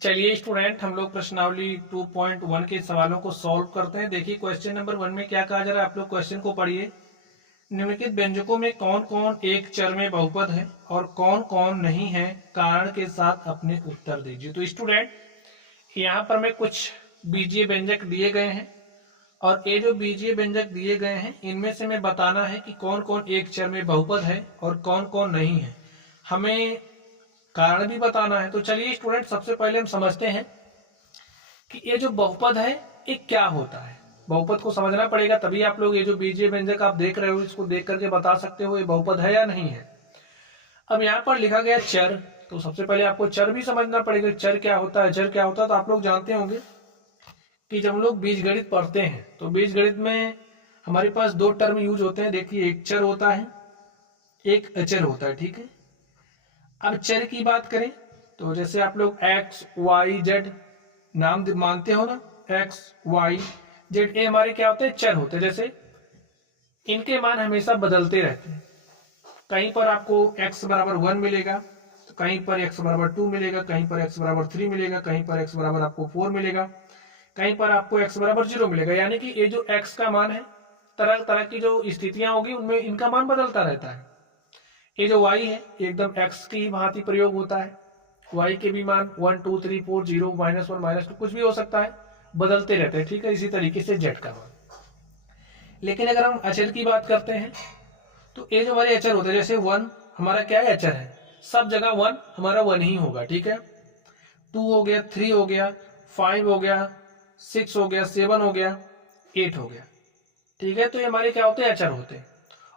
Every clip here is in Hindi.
चलिए स्टूडेंट, हम लोग प्रश्नावली 2.1 के सवालों को सॉल्व करते हैं। देखिए क्वेश्चन नंबर 1 में क्या कहा जा रहा है, आप लोग क्वेश्चन को पढ़िए। निम्नलिखित व्यंजकों में कौन कौन एक चर में बहुपद है और कौन कौन नहीं है, कारण के साथ अपने उत्तर दीजिए। तो स्टूडेंट, यहाँ पर मैं कुछ बीजीय व्यंजक दिए गए हैं और ये जो बीजीय व्यंजक दिए गए हैं इनमें से मैं बताना है कि कौन कौन एक चर में बहुपद है और कौन कौन नहीं है। हमें कारण भी बताना है। तो चलिए स्टूडेंट, सबसे पहले हम समझते हैं कि ये जो बहुपद है ये क्या होता है। बहुपद को समझना पड़ेगा, तभी आप लोग ये जो बीजीय व्यंजक आप देख रहे हो इसको देख करके बता सकते हो ये बहुपद है या नहीं है। अब यहाँ पर लिखा गया चर, तो सबसे पहले आपको चर भी समझना पड़ेगा। चर क्या होता है, चर क्या होता है, तो आप लोग जानते होंगे कि जब हम लोग बीजगणित पढ़ते हैं तो बीजगणित में हमारे पास दो टर्म यूज होते हैं। देखिए, एक चर होता है, एक अचर होता है, ठीक है। अब चर की बात करें तो जैसे आप लोग एक्स वाई जेड नाम मानते हो ना, एक्स वाई जेड, ये हमारे क्या होते हैं, चर होते हैं। जैसे इनके मान हमेशा बदलते रहते हैं। कहीं पर आपको x बराबर 1 मिलेगा, तो कहीं पर x बराबर 2 मिलेगा, कहीं पर x बराबर 3 मिलेगा, कहीं पर x बराबर आपको 4 मिलेगा, कहीं पर आपको x बराबर 0 मिलेगा। यानी कि ये जो x का मान है, तरह तरह की जो स्थितियां होगी उनमें इनका मान बदलता रहता है। ये जो y है एकदम x की भांति प्रयोग होता है। y के भी मान 1 2 3 4 0 -1 -2 कुछ भी हो सकता है, बदलते रहते हैं, ठीक है। इसी तरीके से z का मान। लेकिन अगर हम अचर की बात करते हैं तो ये जो हमारे अचर होते हैं, जैसे 1 हमारा क्या है, अचर है, सब जगह 1 हमारा 1 ही होगा, ठीक है। 2 हो गया, 3 हो गया, 5 हो गया, 6 हो गया, 7 हो गया, 8 हो गया, ठीक है। तो ये हमारे क्या होते हैं, अचर होते हैं।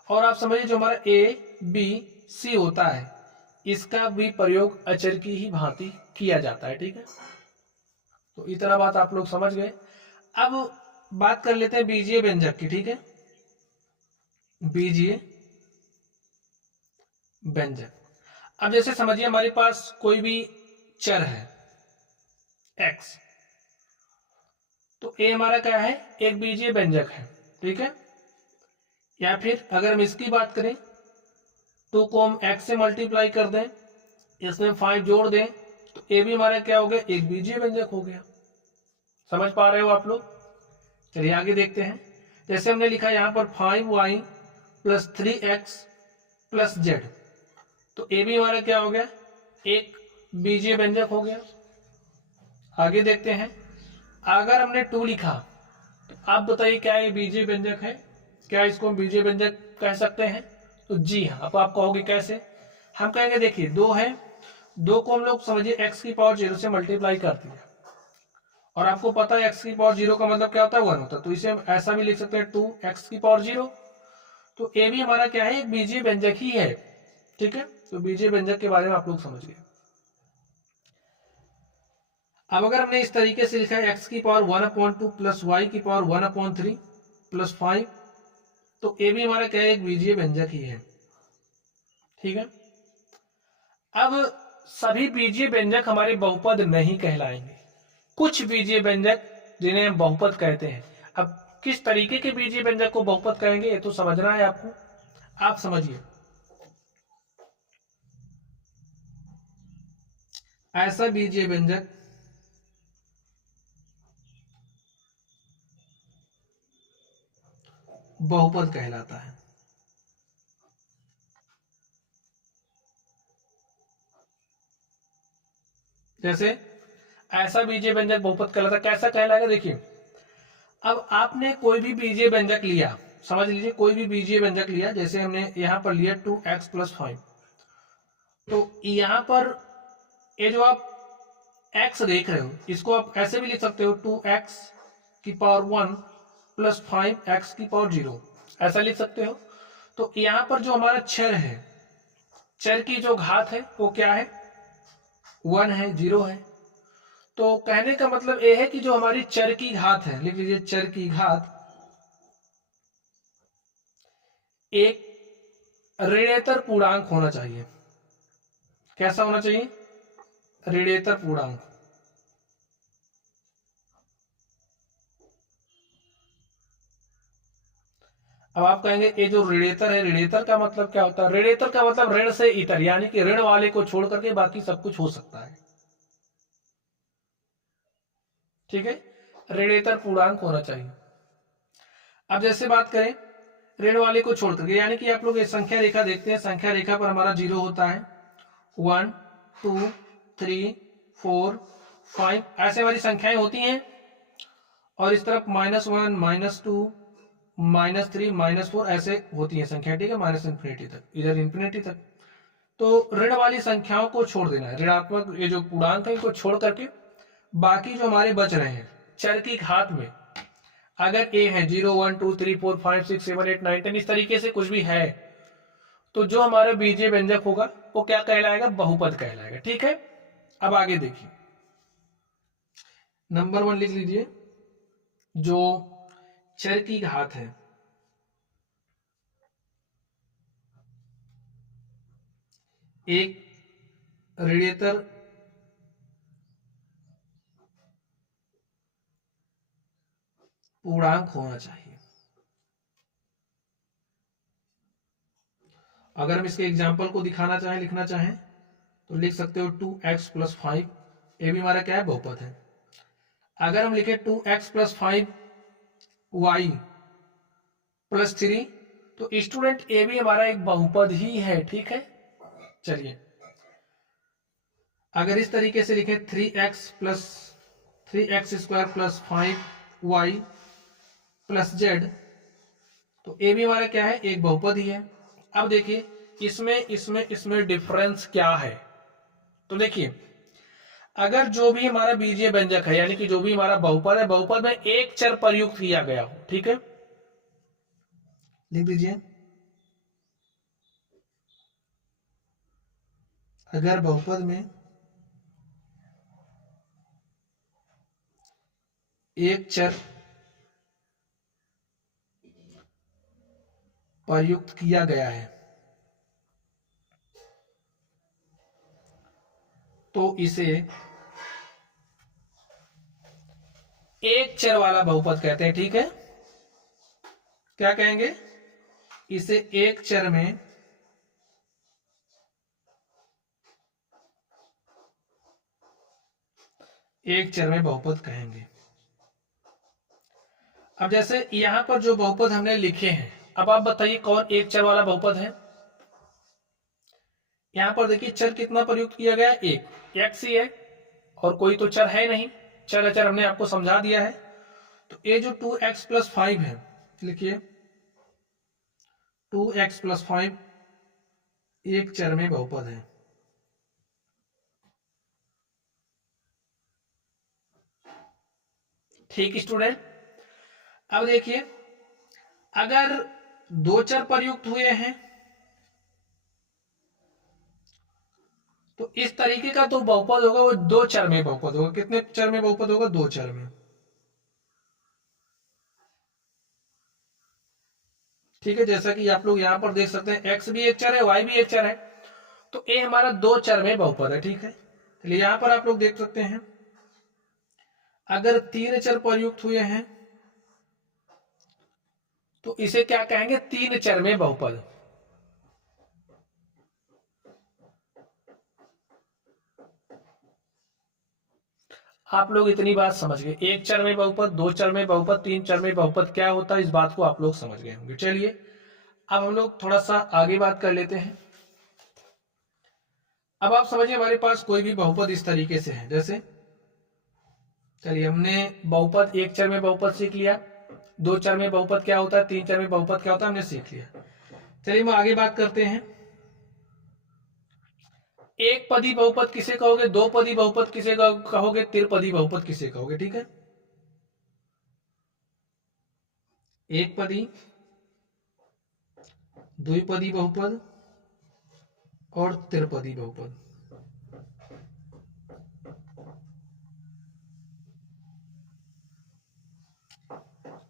और आप समझिए जो हमारा ए बी सी होता है इसका भी प्रयोग अचर की ही भांति किया जाता है, ठीक है। तो इतना बात आप लोग समझ गए। अब बात कर लेते हैं बीजीय व्यंजक की, ठीक है। बीजीय व्यंजक, अब जैसे समझिए हमारे पास कोई भी चर है x, तो a हमारा क्या है, एक बीजीय व्यंजक है, ठीक है। या फिर अगर हम इसकी बात करें 2 को हम x से मल्टीप्लाई कर दें, इसमें 5 जोड़ दें, तो a भी हमारा क्या हो गया, एक बीजीय व्यंजक हो गया। समझ पा रहे हो आप लोग। चलिए आगे देखते हैं। जैसे हमने लिखा यहाँ पर 5y + 3x + z, तो ए भी हमारा क्या हो गया, एक बीजीय व्यंजक हो गया। आगे देखते हैं, अगर हमने 2 लिखा तो आप बताइए क्या ये बीजीय व्यंजक है, क्या इसको हम बीजीय व्यंजक कह सकते हैं। तो जी हाँ। अब आप कहोगे कैसे, हम कहेंगे देखिए 2 है, 2 को हम लोग समझिए x की पावर 0 से मल्टीप्लाई कर दिया, और आपको पता है x की पावर 0 का मतलब क्या होता है, 1 होता है। तो इसे हम ऐसा भी लिख सकते हैं 2x की पावर 0। तो ए भी हमारा क्या है, एक बीजीय व्यंजक ही है, ठीक है। तो बीजीय व्यंजक के बारे में आप लोग समझ गए। अब अगर हमने इस तरीके से लिखा है x की पावर 1/2 + y की पावर 1/3 + 5, तो ए भी हमारा क्या है, एक बीजीय व्यंजक ही है, ठीक है। अब सभी बीजीय व्यंजक हमारे बहुपद नहीं कहलाएंगे। कुछ बीजीय व्यंजक जिन्हें हम बहुपद कहते हैं। अब किस तरीके के बीजीय व्यंजक को बहुपद कहेंगे ये तो समझना है आपको। आप समझिए, ऐसा बीजीय व्यंजक बहुपद कहलाता है। जैसे ऐसा बीजीय व्यंजक बहुपद कहलाता है, कैसा कहलाएगा, देखिए। अब आपने कोई भी बीजीय व्यंजक लिया, समझ लीजिए कोई भी बीजीय व्यंजक लिया, जैसे हमने यहां पर लिया 2x + 5, तो यहां पर ये जो आप x देख रहे हो इसको आप ऐसे भी लिख सकते हो 2x की पावर 1 + 5x की पावर 0, ऐसा लिख सकते हो। तो यहां पर जो हमारा चर है, चर की जो घात है वो क्या है, 1 है, 0 है। तो कहने का मतलब ये है कि जो हमारी चर की घात है, लिख लीजिए चर की घात एक ऋणेतर पूर्णांक होना चाहिए। कैसा होना चाहिए, ऋणेतर पूर्णांक। अब आप कहेंगे ये जो ऋणेतर है, ऋणेतर का मतलब क्या होता है, ऋणेतर का मतलब ऋण से इतर, यानी कि ऋण वाले को छोड़ करके बाकी सब कुछ हो सकता है। ठीक है, ऋणेतर पूर्णांक होना चाहिए। अब जैसे बात करें ऋण वाले को छोड़ करके, यानी कि आप लोग ये संख्या रेखा देखते हैं, संख्या रेखा पर हमारा 0 होता है, 1 2 3 4 5 ऐसे हमारी संख्याएं होती हैं, और इस तरफ -1 -2 -3 -4 ऐसे होती है संख्या, ठीक है, माइनस इंफिनिटी तक, इधर इंफिनिटी तक। तो ऋण वाली संख्याओं को छोड़ देना है, ऋणात्मक ये जो पूर्णांक है इनको छोड़ करके बाकी जो हमारे बच रहे हैं चर की घात में, अगर a है 0 1 2 3 4 5 6 7 8 9 10 इस तरीके से कुछ भी है, तो जो हमारा बीजीय व्यंजक होगा वो क्या कहलाएगा, बहुपद कहलाएगा। ठीक है, अब आगे देखिए, नंबर 1 लिख लीजिए, जो चर की घात है एक ऋणेतर पूर्णांक होना चाहिए। अगर हम इसके एग्जाम्पल को दिखाना चाहें, लिखना चाहें, तो लिख सकते हो 2x + 5, ये भी हमारा क्या है, बहुपद है। अगर हम लिखे 2x + 5 y + 3, तो स्टूडेंट ये भी हमारा एक बहुपद ही है। ठीक है, चलिए अगर इस तरीके से लिखे 3x + 5y + z, तो ये भी हमारा क्या है, एक बहुपद ही है। अब देखिए इसमें डिफरेंस क्या है, तो देखिए अगर जो भी हमारा बीजीय व्यंजक है, यानी कि जो भी हमारा बहुपद है, बहुपद में एक चर प्रयुक्त किया गया हो, ठीक है, लिख दीजिए, अगर बहुपद में एक चर प्रयुक्त किया गया है तो इसे एक चर वाला बहुपद कहते हैं। ठीक है, क्या कहेंगे, इसे एक चर में बहुपद कहेंगे। अब जैसे यहां पर जो बहुपद हमने लिखे हैं, अब आप बताइए कौन एक चर वाला बहुपद है। यहां पर देखिए चर कितना प्रयुक्त किया गया है, एक, x ही है, और कोई तो चर है नहीं, चर अचर हमने आपको समझा दिया है। तो ये जो 2x + 5 है, लिखिए 2x + 5 एक चर में बहुपद है। ठीक स्टूडेंट, अब देखिए अगर दो चर प्रयुक्त हुए हैं तो इस तरीके का तो बहुपद होगा, वो दो चर में बहुपद होगा। कितने चर में बहुपद होगा, दो चर में। ठीक है, जैसा कि आप लोग यहां पर देख सकते हैं, x भी एक चर है, y भी एक चर है, तो a हमारा दो चर में बहुपद है। ठीक है, चलिए यहां पर आप लोग देख सकते हैं, अगर तीन चर प्रयुक्त हुए हैं तो इसे क्या कहेंगे, तीन चर में बहुपद। आप लोग इतनी बात समझ गए, एक चर में बहुपद, दो चर में बहुपद, तीन चर में बहुपद क्या होता है, इस बात को आप लोग समझ गए होंगे। चलिए अब हम लोग थोड़ा सा आगे बात कर लेते हैं। अब आप समझिए हमारे पास कोई भी बहुपद इस तरीके से है, जैसे चलिए हमने बहुपद एक चर में बहुपद सीख लिया, दो चर में बहुपद क्या होता है, तीन चर में बहुपद क्या होता है, हमने सीख लिया। चलिए हम आगे बात करते हैं। एक पदी बहुपद किसे कहोगे, दो पदी बहुपद किसे कहोगे, त्रिपदी बहुपद किसे कहोगे। ठीक है, एक पदी, द्विपदी बहुपद और त्रिपदी बहुपद।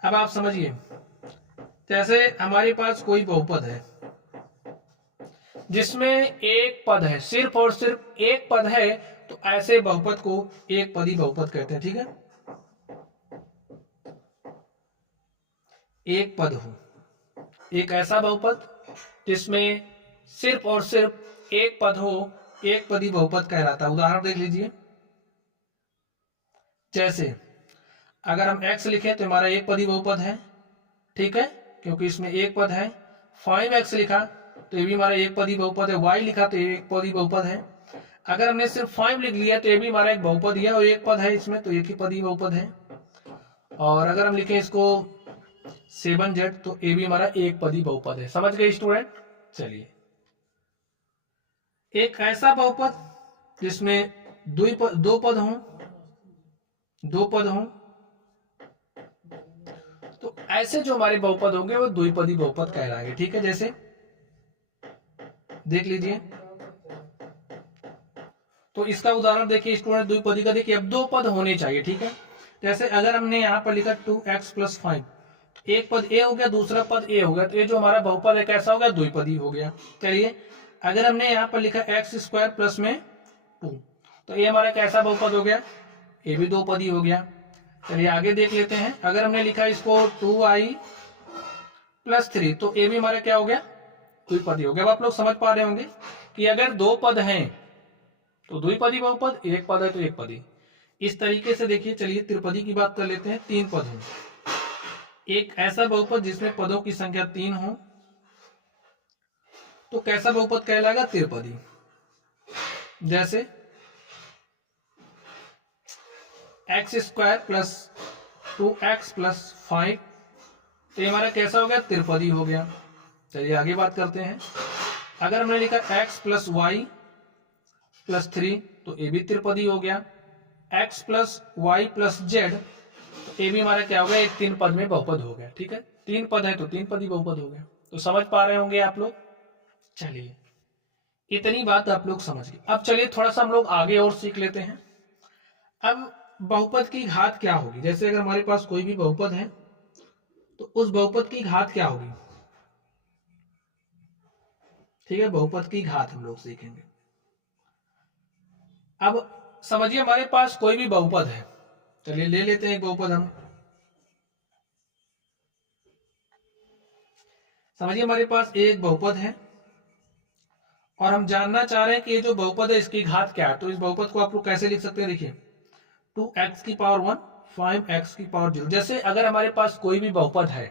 अब आप समझिए, जैसे हमारे पास कोई बहुपद है जिसमें एक पद है, सिर्फ और सिर्फ एक पद है, तो ऐसे बहुपद को एक पदी बहुपद कहते हैं। ठीक है, एक पद हो, एक ऐसा बहुपद जिसमें सिर्फ और सिर्फ एक पद हो, एक पदी बहुपद कहलाता है। उदाहरण देख लीजिए, जैसे अगर हम x लिखे तो हमारा एक पदी बहुपद है, ठीक है, क्योंकि इसमें एक पद है। 5x लिखा तो ये भी हमारा एक पदी बहुपद है। y लिखा तो ये एक पदी बहुपद है। अगर हमने सिर्फ 5 लिख लिया तो ये भी हमारा एक बहुपद है और एक पद है इसमें, तो एक ही पदी बहुपद है। और अगर हम लिखें इसको 7z तो ये भी हमारा एक पदी बहुपद है। समझ गए स्टूडेंट? चलिए, एक ऐसा बहुपद जिसमें दो पद हों, तो ऐसे जो हमारे बहुपद होंगे वो द्विपदी बहुपद कहलाएंगे। ठीक है, जैसे देख लीजिए, तो इसका उदाहरण देखिए स्टूडेंट, द्विपदी का देखिए, अब दो पद होने चाहिए। ठीक है, जैसे अगर हमने यहाँ पर लिखा 2x + 5, एक पद ए हो गया, दूसरा पद ए हो गया, तो ये जो हमारा बहुपद है कैसा हो गया? द्विपदी हो गया। चलिए, अगर हमने यहाँ पर लिखा x² प्लस में 2, तो ये हमारा कैसा बहुपद हो गया? ये भी दो पदी हो गया। चलिए आगे देख लेते हैं, अगर हमने लिखा इसको 2i + 3, तो ये भी हमारा क्या हो गया? द्विपदी हो गया। अब आप लोग समझ पा रहे होंगे कि अगर दो पद हैं तो द्विपदी बहुपद, एक पद है तो एक पदी। इस तरीके से देखिए, चलिए त्रिपदी की बात कर लेते हैं। 3 पद हो, एक ऐसा बहुपद जिसमें पदों की संख्या 3 हो, तो कैसा बहुपद कहलाएगा? त्रिपदी। जैसे x² + 2x + 5, तो ये हमारा कैसा हो गया? त्रिपदी हो गया। चलिए आगे बात करते हैं, अगर हमने लिखा x + y + 3, तो ये भी त्रिपदी हो गया। x + y + z, तो ये भी हमारा क्या हो गया? एक 3 पद में बहुपद हो गया। ठीक है, 3 पद है तो 3 पदी बहुपद हो गया। तो समझ पा रहे होंगे आप लोग? चलिए, इतनी बात आप लोग समझ गए। अब चलिए थोड़ा सा हम लोग आगे और सीख लेते हैं। अब बहुपद की घात क्या होगी? जैसे अगर हमारे पास कोई भी बहुपद है तो उस बहुपद की घात क्या होगी? ठीक है, बहुपद की घात हम लोग सीखेंगे। अब समझिए, हमारे पास कोई भी बहुपद है, चलिए ले लेते हैं एक बहुपद हम। समझिए, हमारे पास एक बहुपद है और हम जानना चाह रहे हैं कि ये जो बहुपद है इसकी घात क्या है। तो इस बहुपद को आप लोग कैसे लिख सकते हैं? देखिए, 2x⁻1 5x⁻0। जैसे अगर हमारे पास कोई भी बहुपद है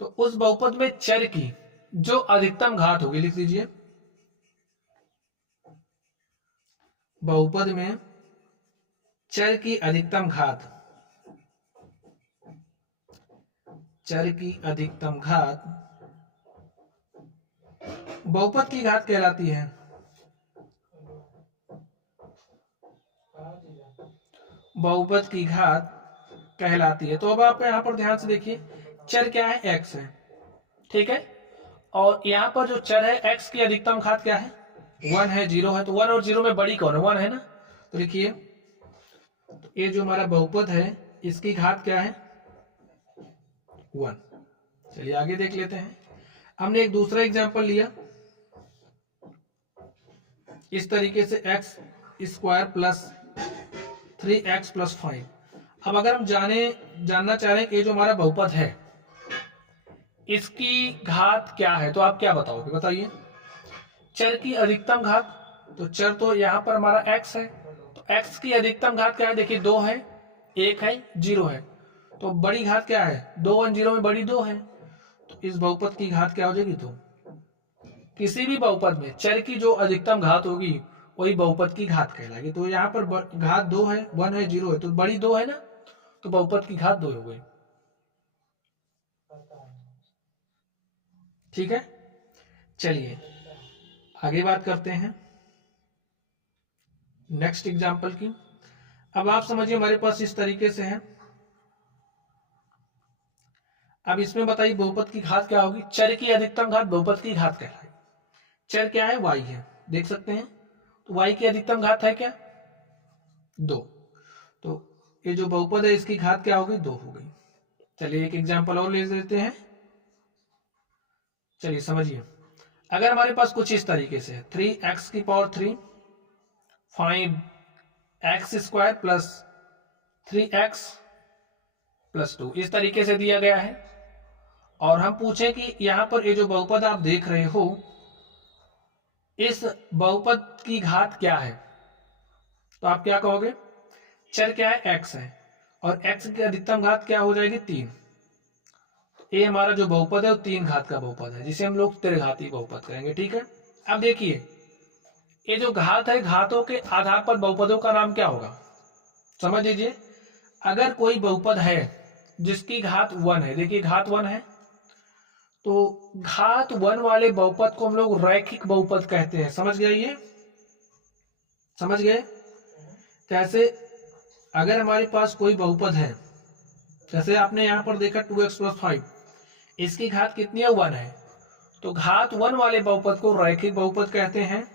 तो उस बहुपद में चर की जो अधिकतम घात होगी, लिख लीजिए, बहुपद में चर की अधिकतम घात, चर की अधिकतम घात बहुपद की घात कहलाती है। बहुपद की घात कहलाती है। तो अब आप यहां पर ध्यान से देखिए, चर क्या है? x है, ठीक है, और यहां पर जो चर है x की अधिकतम घात क्या है? 1 है, 0 है, तो 1 और 0 में बड़ी कौन है? 1 है ना। तो लिखिए, तो ये जो हमारा बहुपद है इसकी घात क्या है? 1। चलिए आगे देख लेते हैं। हमने एक दूसरा एग्जांपल लिया, इस तरीके से x² + 3x + 5। अब अगर हम जानना चाह रहे हैं कि जो हमारा बहुपद है इसकी घात क्या है, तो आप क्या बताओगे? बताइए। चर की अधिकतम घात, तो चर तो यहां पर हमारा x है, तो x की अधिकतम घात क्या है? देखिए, 2 है, 1 है, 0 है, तो बड़ी घात क्या है? 2 और 0 में बड़ी 2 है, तो इस बहुपद की घात क्या हो जाएगी? तो किसी भी बहुपद में चर की जो अधिकतम घात होगी वही बहुपद की घात कहलाएगी। तो यहाँ पर घात 2 है, 1 है, 0 है, तो बड़ी 2 है ना, तो बहुपद की घात 2 हो गई। ठीक है, चलिए आगे बात करते हैं नेक्स्ट एग्जांपल की। अब आप समझिए, हमारे पास इस तरीके से है। अब इसमें बताइए बहुपद की घात क्या होगी? चर की अधिकतम घात बहुपद की घात कहलाएगी। चर क्या है? y है, देख सकते हैं, तो y की अधिकतम घात है क्या? 2। तो ये जो बहुपद है इसकी घात क्या होगी? 2 हो गई। चलिए एक एग्जांपल और ले लेते हैं। चलिए समझिए, अगर हमारे पास कुछ इस तरीके से 3x⁻3 5x² + 3x + 2 इस तरीके से दिया गया है, और हम पूछें कि यहां पर ये जो बहुपद आप देख रहे हो इस बहुपद की घात क्या है, तो आप क्या कहोगे? चर क्या है? x है, और x की अधिकतम घात क्या हो जाएगी 3। ये हमारा जो बहुपद है वो 3 घात का बहुपद है, जिसे हम लोग त्रिघाती बहुपद कहेंगे। ठीक है, अब देखिए ये जो घात है, घातों के आधार पर बहुपदों का नाम क्या होगा, समझ लीजिए। अगर कोई बहुपद है जिसकी घात 1 है, देखिए घात 1 है, तो घात 1 वाले बहुपद को हम लोग रैखिक बहुपद कहते हैं। समझ गए, ये समझ गए। कैसे, अगर हमारे पास कोई बहुपद है, जैसे आपने यहाँ पर देखा 2x + 5, इसकी घात कितनी है 1 है, तो घात 1 वाले बहुपद को रैखिक बहुपद कहते हैं।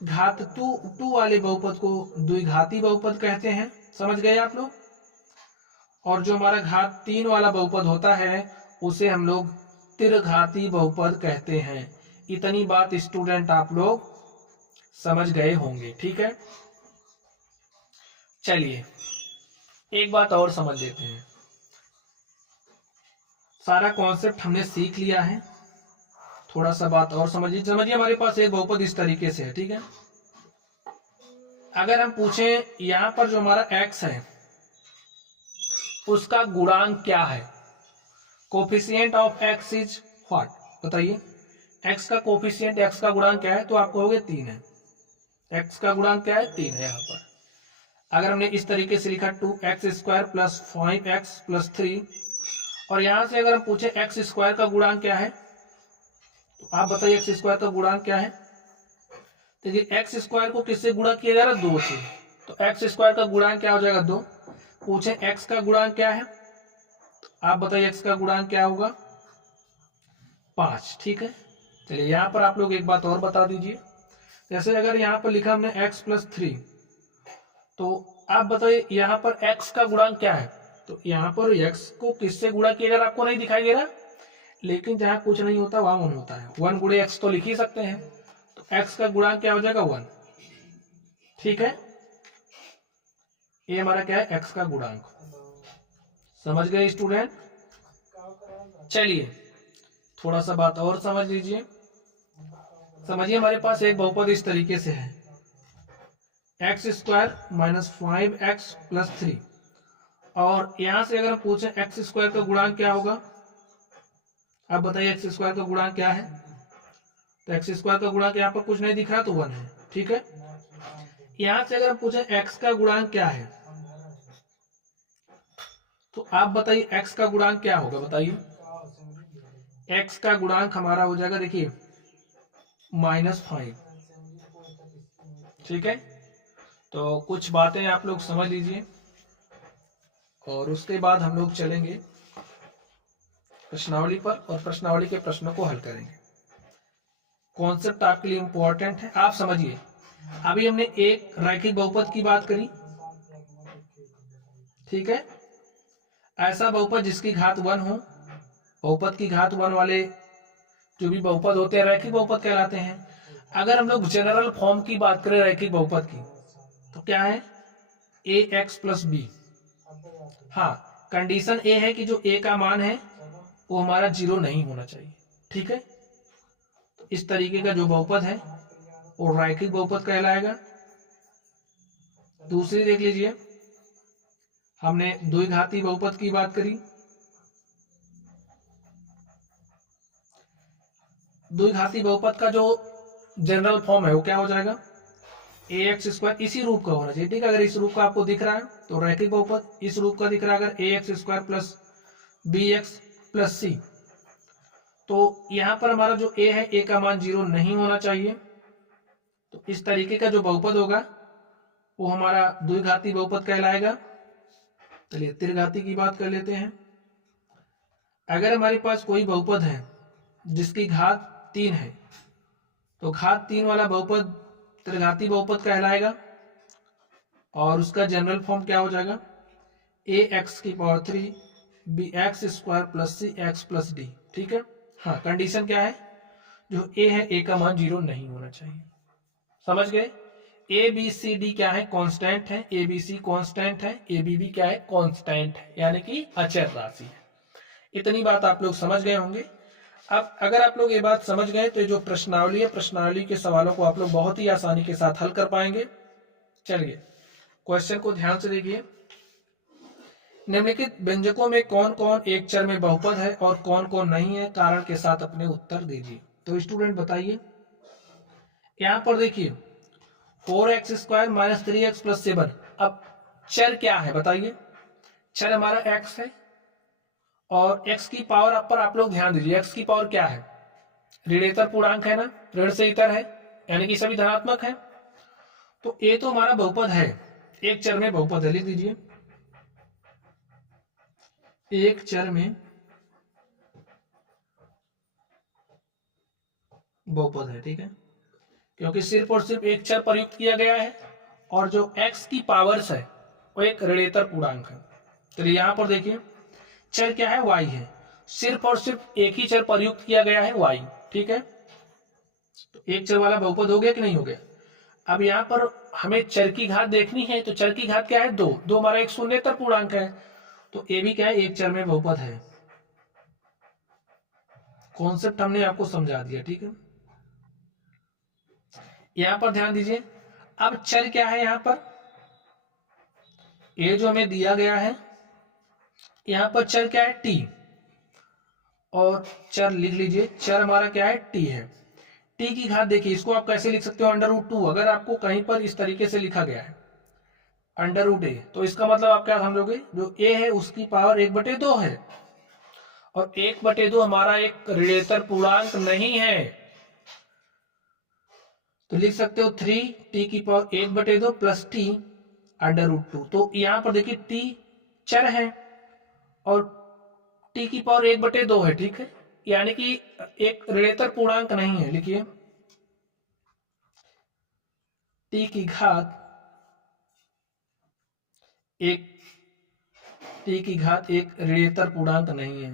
घात 2 वाले बहुपद को द्विघाती बहुपद कहते हैं। समझ गए आप लोग। और जो हमारा घात 3 वाला बहुपद होता है उसे हम लोग त्रिघाती बहुपद कहते हैं। इतनी बात स्टूडेंट आप लोग समझ गए होंगे। ठीक है, चलिए एक बात और समझ लेते हैं। सारा कॉन्सेप्ट हमने सीख लिया है, थोड़ा सा बात और समझिए। हमारे पास एक बहुपद इस तरीके से है। ठीक है, अगर हम पूछें यहां पर जो हमारा x है उसका गुणांक क्या है, coefficient of x is what, बताइए। x का कोफिशिएंट, x का गुणांक क्या है, तो आप कहोगे 3 है। x का गुणांक क्या है, 3 है। यहाँ पर अगर हमने इस तरीके से लिखा 2x² + 5x + 3, और यहां से अगर हम पूछे x² का गुणांक क्या है, तो आप बताइए x² का गुणांक क्या है। देखिए x² को किससे गुणा किया जा रहा है, 2 से, तो x² का गुणांक क्या हो जाएगा 2। पूछे x का गुणांक क्या है, तो आप बताइए x का गुणांक क्या होगा 5। ठीक है, चलिए यहाँ पर आप लोग एक बात और बता दीजिए। जैसे अगर यहाँ पर लिखा हमने x + 3, तो आप बताइए यहाँ पर x का गुणांक क्या है, तो यहाँ पर x को किससे गुणा किया जा रहा है आपको नहीं दिखाई दे रहा, लेकिन जहाँ कुछ नहीं होता वहां 1 होता है। 1 × x तो लिख ही सकते हैं, तो x का गुणांक क्या हो जाएगा 1। ठीक है, ये हमारा क्या है, x का गुणांक। समझ गए स्टूडेंट। चलिए थोड़ा सा बात और समझ लीजिए। समझिए हमारे पास एक बहुपद इस तरीके से है, x² - 5x + 3, और यहां से अगर हम पूछे x² का गुणांक क्या होगा, आप बताइए x² का गुणांक क्या है, तो x² का गुणांक यहाँ पर कुछ नहीं दिख रहा, तो 1 है। ठीक है, यहां से अगर हम पूछे x का गुणांक क्या है, तो आप बताइए x का गुणांक क्या होगा, बताइए। x का गुणांक हमारा हो जाएगा, देखिए -5। ठीक है, तो कुछ बातें आप लोग समझ लीजिए, और उसके बाद हम लोग चलेंगे प्रश्नावली पर, और प्रश्नावली के प्रश्नों को हल करेंगे। कॉन्सेप्ट आपके लिए इंपॉर्टेंट है, आप समझिए। अभी हमने एक रैखिक बहुपद की बात करी, ठीक है, ऐसा बहुपद जिसकी घात 1 हो। बहुपद की घात 1 वाले जो भी बहुपद होते हैं रैखिक बहुपद कहलाते हैं। अगर हम लोग जनरल फॉर्म की बात करें रैखिक बहुपद की, तो क्या है, ax + b। हाँ, कंडीशन ए है कि जो a का मान है वो हमारा 0 नहीं होना चाहिए। ठीक है, तो इस तरीके का जो बहुपद है वो रैखिक बहुपद कहलाएगा। दूसरी देख लीजिए, हमने द्विघाती बहुपद की बात करी। द्विघाती बहुपद का जो जनरल फॉर्म है वो क्या हो जाएगा, ax², इसी रूप का होना चाहिए। ठीक है, अगर इस रूप का आपको दिख रहा है तो रैखिक बहुपद, इस रूप का दिख रहा है अगर ax² + bx + c, तो यहां पर हमारा जो a है, a का मान 0 नहीं होना चाहिए। तो इस तरीके का जो बहुपद होगा वो हमारा द्विघाती बहुपद कहलाएगा। चलिए त्रिघाती की बात कर लेते हैं। अगर हमारे पास कोई बहुपद है जिसकी घात 3 है, तो घात 3 वाला बहुपद त्रिघाती बहुपद कहलाएगा, और उसका जनरल फॉर्म क्या हो जाएगा, ax3 bx² + cx + d। ठीक है, हाँ, कंडीशन क्या है, जो a है a का मान 0 नहीं होना चाहिए। समझ गए। ए बी सी डी क्या है, कांस्टेंट है, ए बी सी कांस्टेंट है, ए बी बी क्या है, कांस्टेंट है, यानी कि अचर राशि है। इतनी बात आप लोग समझ गए होंगे। अब अगर आप लोग ये बात समझ गए तो जो प्रश्नावली है, प्रश्नावली के सवालों को आप लोग बहुत ही आसानी के साथ हल कर पाएंगे। चलिए क्वेश्चन को ध्यान से देखिए। निम्नलिखित व्यंजकों में कौन कौन एक चर में बहुपद है और कौन कौन नहीं है, कारण के साथ अपने उत्तर दीजिए। तो स्टूडेंट बताइए, यहां पर देखिए 4x² - 3x + 7। अब चर क्या है बताइए, चर हमारा x है और x की पावर पर आप लोग ध्यान दीजिए, x की पावर क्या है, ऋणेतर पूर्णांक है ना, ऋण से इतर है यानी कि सभी धनात्मक है। तो ये तो हमारा बहुपद है, एक चर में बहुपद है, लिख दीजिए एक चर में बहुपद है, ठीक है, क्योंकि सिर्फ और सिर्फ एक चर प्रयुक्त किया गया है और जो x की पावर्स है वो एक ऋणेतर पूर्णांक है। चलिए यहां पर देखिए चर क्या है, y है, सिर्फ और सिर्फ एक ही चर प्रयुक्त किया गया है y, ठीक है। तो एक चर वाला बहुपद हो गया कि नहीं हो गया। अब यहाँ पर हमें चर की घात देखनी है, तो चर की घात क्या है, 2। 2 हमारा एक शून्येतर पूर्णांक है, तो ये भी क्या है, एक चर में बहुपद है। कॉन्सेप्ट हमने आपको समझा दिया, ठीक है। यहां पर ध्यान दीजिए, अब चर क्या है, यहां पर ये जो हमें दिया गया है, यहां पर चर क्या है, t, और चर लिख लीजिए, चर हमारा क्या है, t है। t की घात देखिए, इसको आप कैसे लिख सकते हो, √2। अगर आपको कहीं पर इस तरीके से लिखा गया है √a, तो इसका मतलब आप क्या समझोगे, जो a है उसकी पावर 1/2 है, और 1/2 हमारा एक ऋणेतर पूर्णांक नहीं है, तो लिख सकते हो 3t की पावर 1/2 प्लस t √2। तो यहां पर देखिए t चर है और t की पावर 1/2 है, ठीक है, यानी कि एक ऋणेतर पूर्णांक नहीं है। लिखिए t की घात एक ऋणेतर पूर्णांक नहीं है।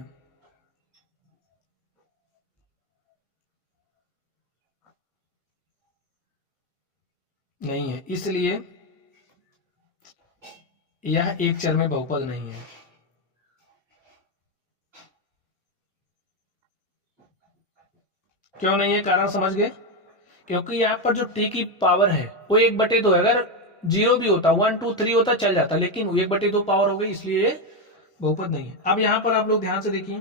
नहीं है, इसलिए यह एक चर में बहुपद नहीं है। क्यों नहीं है, कारण समझ गए, क्योंकि यहाँ पर जो t की पावर है वो 1/2 है। अगर 0 भी होता, 1 2 3 होता चल जाता, लेकिन 1/2 पावर हो गई, इसलिए ये बहुपद नहीं है। अब यहाँ पर आप लोग ध्यान से देखिए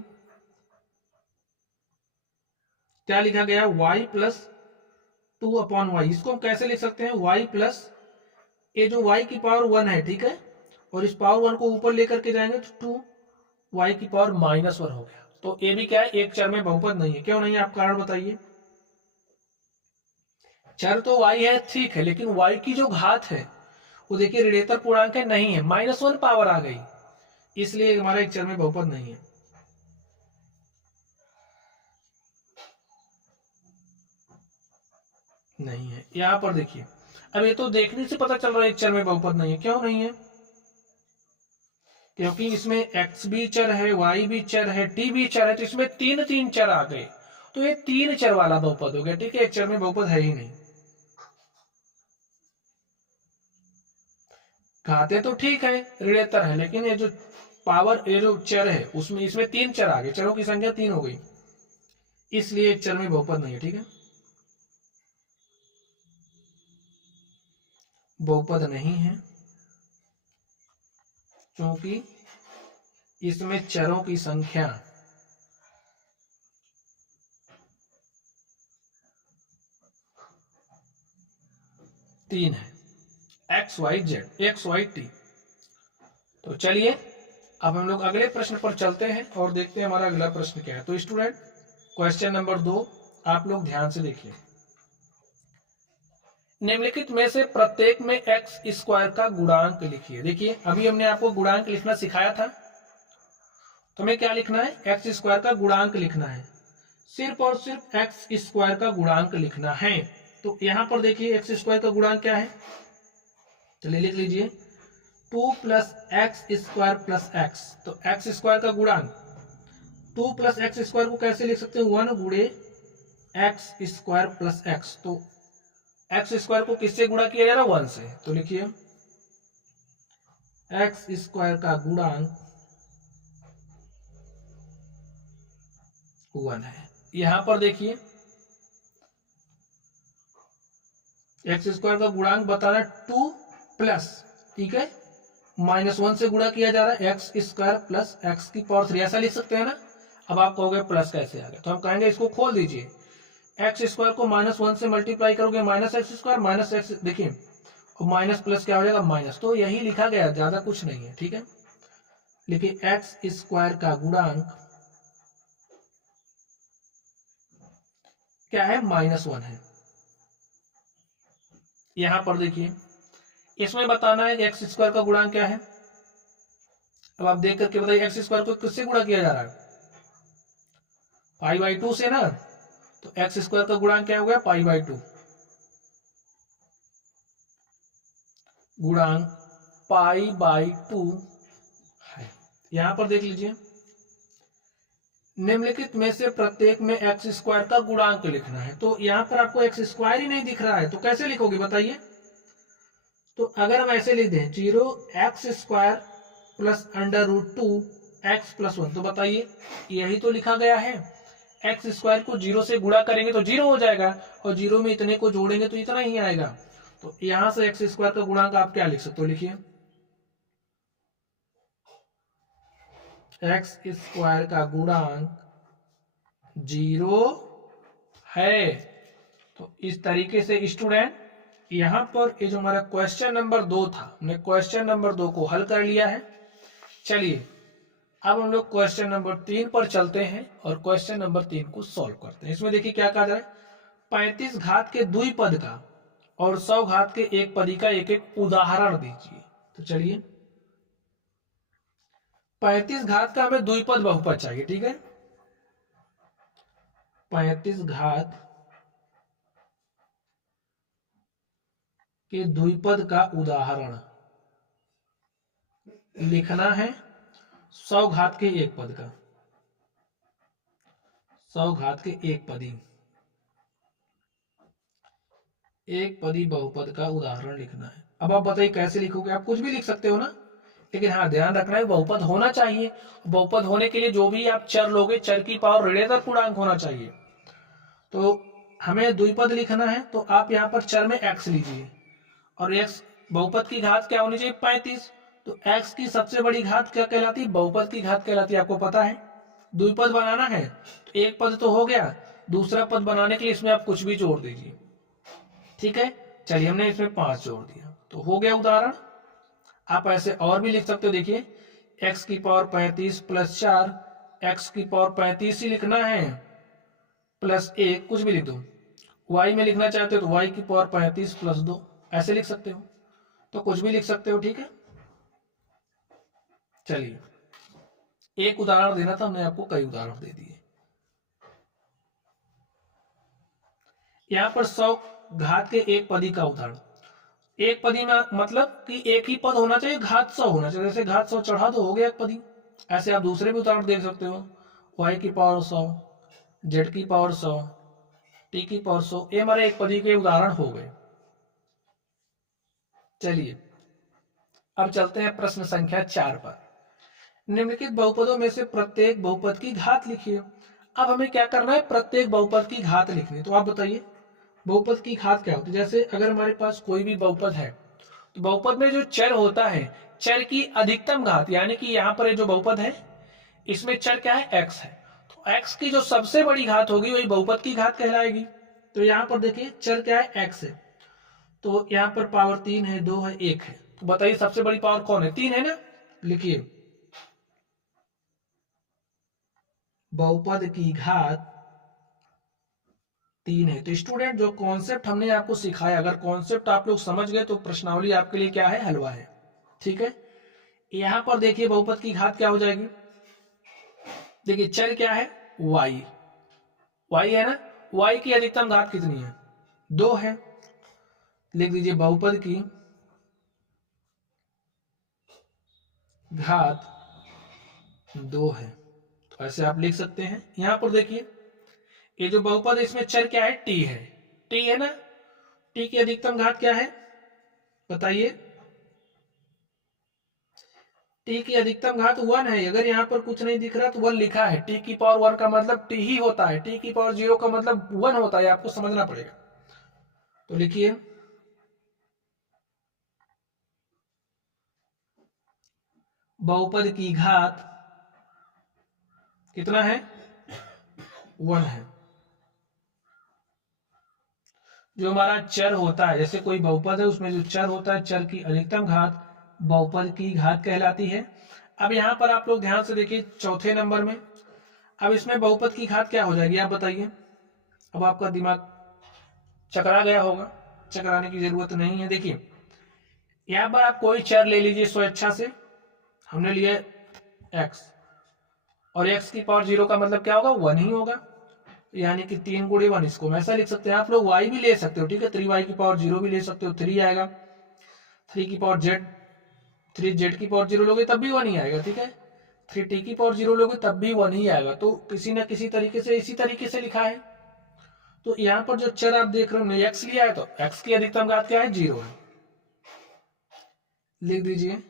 क्या लिखा गया, y + 2/y। इसको हम कैसे लिख सकते हैं, y प्लस, ये जो y की पावर 1 है, ठीक है, और इस पावर 1 को ऊपर लेकर के जाएंगे तो 2y की पावर -1 हो गया। तो ये भी क्या है, एक चर में बहुपद नहीं है। क्यों नहीं है, आप कारण बताइए। चर तो y है, ठीक है, लेकिन y की जो घात है वो देखिए ऋणेतर पूर्णांक है, नहीं है, -1 पावर आ गई, इसलिए हमारा एक चर में बहुपद नहीं है। नहीं है, यहां पर देखिए, अब ये तो देखने से पता चल रहा है एक चर में बहुपद नहीं है। क्यों नहीं है, क्योंकि इसमें x भी चर है, y भी चर है, t भी चर है, तो इसमें 3 चर आ गए, तो ये 3 चर वाला बहुपद हो गया, ठीक है, एक चर में बहुपद है ही नहीं। घाते तो ठीक है, ऋणेतर है, लेकिन ये जो पावर, ये जो चर है उसमें, इसमें 3 चर आ गए, चरों की संख्या 3 हो गई, इसलिए एक चर में बहुपद नहीं है, ठीक है, बहुपद नहीं है, क्योंकि इसमें चरों की संख्या 3 है, X Y Z, X Y T. तो चलिए अब हम लोग अगले प्रश्न पर चलते हैं और देखते हैं हमारा अगला प्रश्न क्या है। तो स्टूडेंट क्वेश्चन नंबर 2 आप लोग ध्यान से देखिए, निम्नलिखित में से प्रत्येक में x² का गुणांक लिखिए। देखिए अभी हमने आपको गुणांक लिखना सिखाया था, तो हमें क्या लिखना है, x² का गुणांक लिखना है, सिर्फ और सिर्फ x² का गुणांक लिखना है। तो यहां पर देखिए x² का गुणांक क्या है, चलिए लिख लीजिए 2 + x² + x। तो x² का गुणांक 2 + x² को कैसे लिख सकते हैं, 1 गुणे x² + x। तो x² को किससे गुणा किया जा रहा है, 1 से, तो लिखिए x² का गुणांक 1 है। यहां पर देखिए x² का गुणांक बताना 2 प्लस, ठीक है, -1 से गुणा किया जा रहा है, एक्स स्क्वायर प्लस एक्स की पावर 3, ऐसा लिख सकते हैं ना। अब आप कहोगे प्लस कैसे आ गया, तो हम कहेंगे इसको खोल दीजिए, एक्स स्क्वायर को -1 से मल्टीप्लाई करोगे minus x square, minus x देखिए, और माइनस प्लस क्या हो जाएगा माइनस, तो यही लिखा गया, ज्यादा कुछ नहीं है, ठीक है। लिखिए एक्स स्क्वायर का गुणांक क्या है, -1 है। यहां पर देखिए इसमें बताना है एक्स स्क्वायर का गुणांक क्या है। अब आप देख करके बताइए एक्स स्क्वायर को किससे गुणा किया जा रहा है, π/2 से ना, तो एक्स स्क्वायर का गुणांक क्या हो गया, π/2, गुणांक π/2 है। यहां पर देख लीजिए, निम्नलिखित में से प्रत्येक में एक्स स्क्वायर का गुणांक लिखना है, तो यहां पर आपको एक्स स्क्वायर ही नहीं दिख रहा है, तो कैसे लिखोगे बताइए। तो अगर हम ऐसे लिख दें 0x² प्लस √2 x + 1, तो बताइए यही तो लिखा गया है। एक्स स्क्वायर को 0 से गुणा करेंगे तो 0 हो जाएगा, और 0 में इतने को जोड़ेंगे तो इतना ही आएगा। तो यहां से एक्स स्क्वायर का गुणांक आप क्या लिख सकते हो, लिखिए एक्स स्क्वायर का गुणांक 0 है। तो इस तरीके से स्टूडेंट यहां पर ये जो हमारा क्वेश्चन नंबर 2 था, हमने क्वेश्चन नंबर 2 को हल कर लिया है। चलिए अब हम लोग क्वेश्चन नंबर 3 पर चलते हैं और क्वेश्चन नंबर 3 को सॉल्व करते हैं। इसमें देखिए क्या कहा जा रहा है, 35 घात के द्विपद का और 100 घात के एक पदी का एक एक उदाहरण दीजिए। तो चलिए 35 घात का हमें द्विपद बहुपद चाहिए, ठीक है। 35 घात के द्विपद का उदाहरण लिखना है 100 घात के एक पद का, 100 घात के एक पदी बहुपद का उदाहरण लिखना है। अब आप बताइए कैसे लिखोगे, आप कुछ भी लिख सकते हो ना, लेकिन हाँ ध्यान रखना है बहुपद होना चाहिए। बहुपद होने के लिए जो भी आप चर लोगे, चर की पावर ऋणात्मक पूर्णांक होना चाहिए। तो हमें द्विपद लिखना है, तो आप यहाँ पर चर में x लीजिए, और x बहुपद की घात क्या होनी चाहिए, 35। तो x की सबसे बड़ी घात क्या कहलाती है, बहुपद की घात कहलाती है, आपको पता है। द्विपद बनाना है तो एक पद तो हो गया, दूसरा पद बनाने के लिए इसमें आप कुछ भी जोड़ दीजिए, ठीक है। चलिए हमने इसमें 5 जोड़ दिया, तो हो गया उदाहरण। आप ऐसे और भी लिख सकते हो, देखिए x की पावर 35 + 4, x की पावर 35 ही लिखना है +1, कुछ भी लिख दो। y में लिखना चाहते हो तो y की पावर 35 + 2, ऐसे लिख सकते हो, तो कुछ भी लिख सकते हो, ठीक है। चलिए एक उदाहरण देना था, हमने आपको कई उदाहरण दे दिए। यहां पर 100 घात के एक पदी का उदाहरण, एक पदी में मतलब कि एक ही पद होना चाहिए, घात 100 होना चाहिए, जैसे घात 100 चढ़ा दो हो गया एक पदी। ऐसे आप दूसरे भी उदाहरण देख सकते हो, y की पावर 100, z की पावर 100, t की पावर 100, ये हमारे एक पदी के उदाहरण हो गए। चलिए अब चलते हैं प्रश्न संख्या 4 पर। निम्नलिखित बहुपदों में से प्रत्येक बहुपद की घात लिखिए। अब हमें क्या करना है, प्रत्येक बहुपद की घात लिखनी है। तो आप बताइए बहुपद की घात क्या होती है। जैसे अगर हमारे पास कोई भी बहुपद है, तो बहुपद में जो चर होता है, चर की अधिकतम घात, यानी कि यहाँ पर जो बहुपद है इसमें चर क्या है, x है, तो x की जो सबसे बड़ी घात होगी वही बहुपद की घात कहलाएगी। तो यहाँ पर देखिए चर क्या है, x है, तो यहाँ पर पावर 3 है, 2 है, 1 है, तो बताइए सबसे बड़ी पावर कौन है, 3 है ना। लिखिए बहुपद की घात 3 है। तो स्टूडेंट जो कॉन्सेप्ट हमने आपको सिखाया, अगर कॉन्सेप्ट आप लोग समझ गए तो प्रश्नावली आपके लिए क्या है, हलवा है, ठीक है। यहां पर देखिए बहुपद की घात क्या हो जाएगी, देखिए चर क्या है, y है ना, y की अधिकतम घात कितनी है, 2 है। लिख दीजिए बहुपद की घात 2 है, तो ऐसे आप लिख सकते हैं। यहां पर देखिए ये जो बहुपद है इसमें चर क्या है, t है, t है ना, t की अधिकतम घात क्या है बताइए, t की अधिकतम घात 1 है। अगर यहाँ पर कुछ नहीं दिख रहा तो 1 लिखा है, t की पावर 1 का मतलब t ही होता है, t की पावर 0 का मतलब 1 होता है, आपको समझना पड़ेगा। तो लिखिए बहुपद की घात कितना है, 1 है। जो हमारा चर होता है, जैसे कोई बहुपद है उसमें जो चर होता है, चर की अधिकतम घात बहुपद की घात कहलाती है। अब यहाँ पर आप लोग ध्यान से देखिए चौथे नंबर में, अब इसमें बहुपद की घात क्या हो जाएगी आप बताइए। अब आपका दिमाग चकरा गया होगा, चकराने की जरूरत नहीं है। देखिए यहाँ पर आप कोई चर ले लीजिए स्वेच्छा से, हमने लिया x, और x की पावर 0 का मतलब क्या होगा, 1 ही होगा, यानी कि 3 गुणे 1। इसको ऐसा लिख सकते हैं, आप लोग y भी ले सकते हो, ठीक है, 3y की पावर 0 भी ले सकते हो, 3 आएगा। 3 की पावर z, 3z की पावर 0 लोगे तब भी 1 ही आएगा, ठीक है। 3t की पावर 0 लोगे तब भी 1 ही आएगा। तो किसी न किसी तरीके से इसी तरीके से लिखा है। तो यहाँ पर जो चर आप देख रहे हो, x लिया है, तो x की अधिकतम घात क्या है, 0 है। लिख दीजिए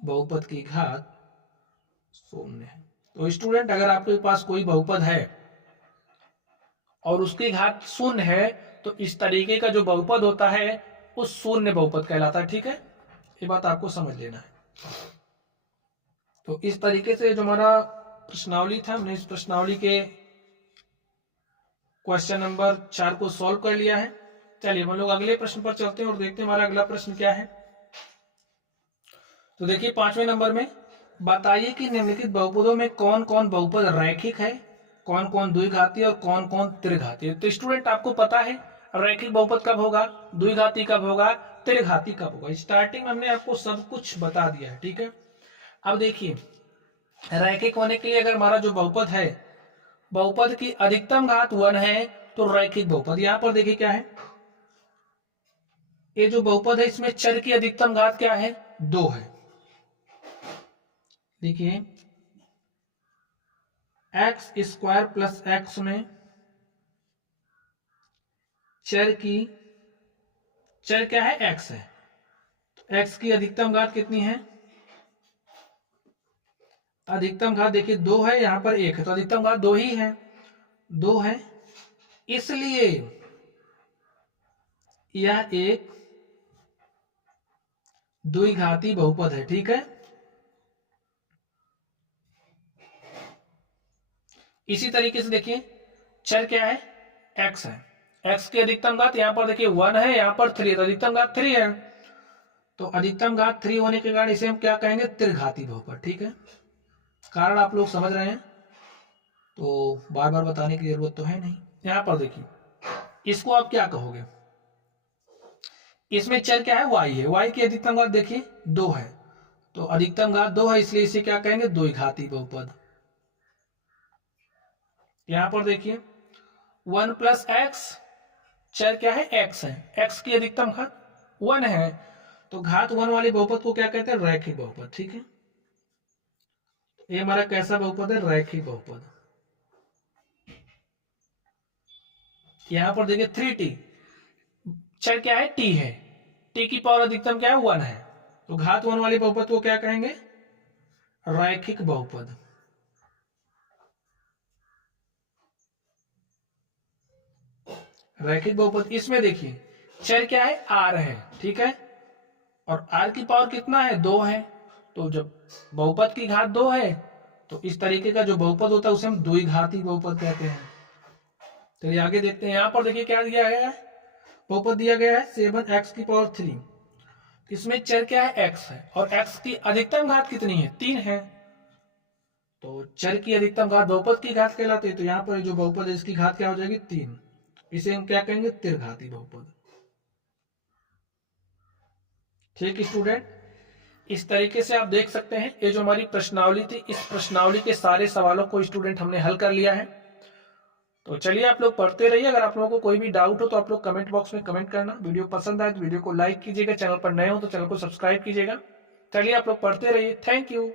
बहुपद की घात 0 है। तो स्टूडेंट अगर आपके पास कोई बहुपद है और उसकी घात 0 है, तो इस तरीके का जो बहुपद होता है वो शून्य बहुपद कहलाता है, ठीक है। ये बात आपको समझ लेना है। तो इस तरीके से जो हमारा प्रश्नावली था, हमने इस प्रश्नावली के क्वेश्चन नंबर 4 को सॉल्व कर लिया है। चलिए हम लोग अगले प्रश्न पर चलते हैं और देखते हैं हमारा अगला प्रश्न क्या है। तो देखिए 5वें नंबर में, बताइए कि निम्नलिखित बहुपदों में कौन कौन बहुपद रैखिक है, कौन कौन द्विघाती और कौन कौन त्रिघाती है। तो स्टूडेंट आपको पता है रैखिक बहुपद कब होगा, द्विघाती कब होगा, त्रिघाती कब होगा। स्टार्टिंग में हमने आपको सब कुछ बता दिया है, ठीक है। अब देखिए रैखिक होने के लिए अगर हमारा जो बहुपद है, बहुपद की अधिकतम घात 1 है, तो रैखिक बहुपद। यहां पर देखिए क्या है, ये जो बहुपद है इसमें चर की अधिकतम घात क्या है, 2 है। देखिए एक्स स्क्वायर प्लस एक्स में चर क्या है, x है। तो x की अधिकतम घात कितनी है, अधिकतम घात देखिए 2 है, यहां पर 1 है, तो अधिकतम घात 2 ही है, 2 है, इसलिए यह एक द्विघाती बहुपद है, ठीक है। इसी तरीके से देखिए चर क्या है, x है, x की अधिकतम घात यहां पर देखिए 1 है, यहां पर 3 है, तो अधिकतम घात 3 है। तो अधिकतम घात 3 होने के कारण इसे हम क्या कहेंगे, त्रिघाती बहुपद, ठीक है। कारण आप लोग समझ रहे हैं, तो बार बार बताने की जरूरत तो है नहीं। यहां पर देखिए इसको आप क्या कहोगे, इसमें चर क्या है, y है, y की अधिकतम घात देखिए 2 है, तो अधिकतम घात 2 है, इसलिए इसे क्या कहेंगे, द्विघाती बहुपद। यहां पर देखिए 1 प्लस एक्स, चर क्या है, x है, x की अधिकतम घात 1 है, तो घात 1 वाले बहुपद को क्या कहते हैं, रैखिक बहुपद, ठीक है। ये हमारा कैसा बहुपद है, रैखिक बहुपद। यहां पर देखिए 3t, चर क्या है, t है, t की पावर अधिकतम क्या है, 1 है, तो घात 1 वाले बहुपद को क्या कहेंगे, रैखिक बहुपद। रैखिक बहुपद इसमें देखिए चर क्या है, r है, ठीक है, और r की पावर कितना है, 2 है, तो जब बहुपद की घात 2 है, तो इस तरीके का जो बहुपद होता है उसे हम द्विघाती बहुपद कहते हैं। तो आगे देखते हैं, यहां पर देखिए क्या दिया गया है, बहुपद दिया गया है 7x की पावर 3, इसमें चर क्या है, x है, और x की अधिकतम घात कितनी है, 3 है, तो चर की अधिकतम घात बहुपद की घात कहलाती है। तो यहाँ पर जो बहुपद है इसकी घात क्या हो जाएगी, 3, इसे हम क्या कहेंगे, त्रिघाती बहुपद, ठीक स्टूडेंट। इस तरीके से आप देख सकते हैं, ये जो हमारी प्रश्नावली थी, इस प्रश्नावली के सारे सवालों को स्टूडेंट हमने हल कर लिया है। तो चलिए आप लोग पढ़ते रहिए, अगर आप लोगों को कोई भी डाउट हो तो आप लोग कमेंट बॉक्स में कमेंट करना। वीडियो पसंद आए तो वीडियो को लाइक कीजिएगा, चैनल पर नए हो तो चैनल को सब्सक्राइब कीजिएगा। चलिए आप लोग पढ़ते रहिए, थैंक यू।